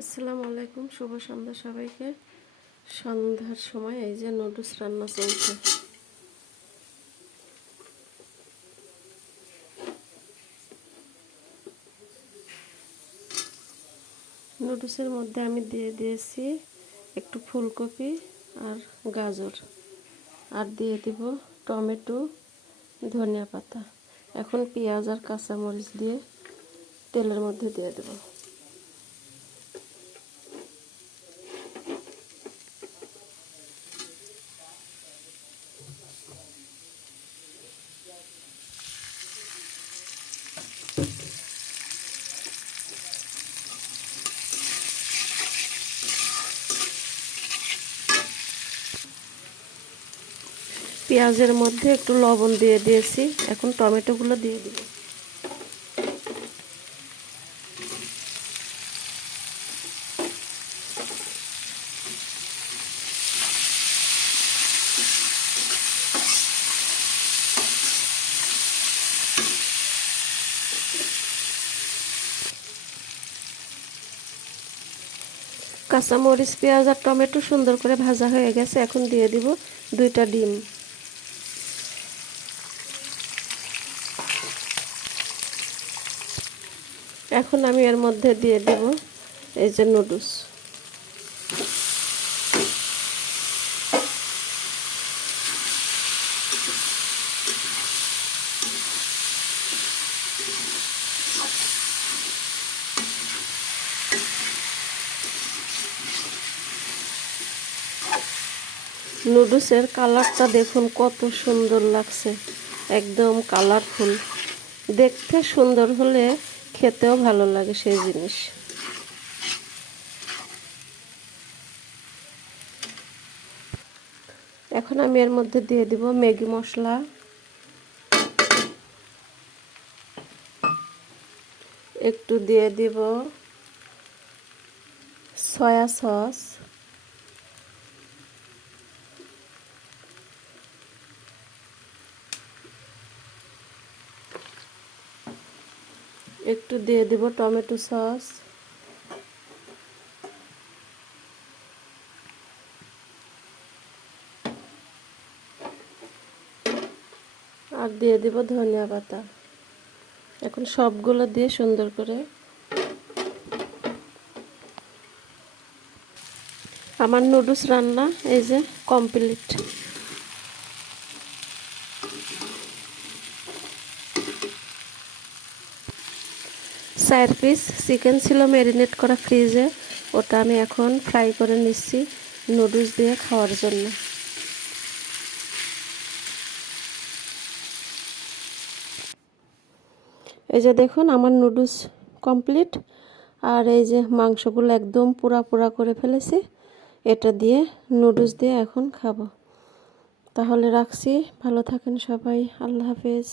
আসসালামু আলাইকুম, শুভ সন্ধ্যা সবাইকে। সন্ধ্যার সময় এই যে নুডলস রান্না চলছে। নুডলসের মধ্যে আমি দিয়ে দিয়েছি একটু ফুলকপি আর গাজর, আর দিয়ে দিব টমেটো, ধনিয়া পাতা। এখন পেঁয়াজ আর কাঁচামরিচ দিয়ে তেলের মধ্যে দিয়ে দেব। পেঁয়াজের মধ্যে একটু লবণ দিয়ে দিয়েছি। এখন টমেটোগুলো দিয়ে দিব। কাঁচামরিচ, পেঁয়াজ আর টমেটো সুন্দর করে ভাজা হয়ে গেছে। এখন দিয়ে দিব 2টা ডিম। এখন আমি এর মধ্যে দিয়ে দেব এই যে নুডলস। নুডলসের কালারটা দেখুন কত সুন্দর লাগছে, একদম কালারফুল। দেখতে সুন্দর হলে খেতেও ভালো লাগে সেই জিনিস। এখন আমি এর মধ্যে দিয়ে দিব ম্যাগি মশলা, একটু দিয়ে দিব সয়া সস, একটু দিয়ে দিব টমেটো সস, আর দিয়ে দিব ধনিয়া পাতা। এখন সবগুলো দিয়ে সুন্দর করে আমার নুডলস রান্না এই যে কমপ্লিট। 4 পিস চিকেন ছিল ম্যারিনেট করা ফ্রিজে, ওটা আমি এখন ফ্রাই করে নিচ্ছি নুডলস দিয়ে খাওয়ার জন্য। এই যে দেখুন আমার নুডলস কমপ্লিট। আর এই যে মাংসগুলো একদম পুরা পুরা করে ফেলেছি। এটা দিয়ে নুডলস দিয়ে এখন খাবো। তাহলে রাখছি, ভালো থাকেন সবাই, আল্লাহ হাফেজ।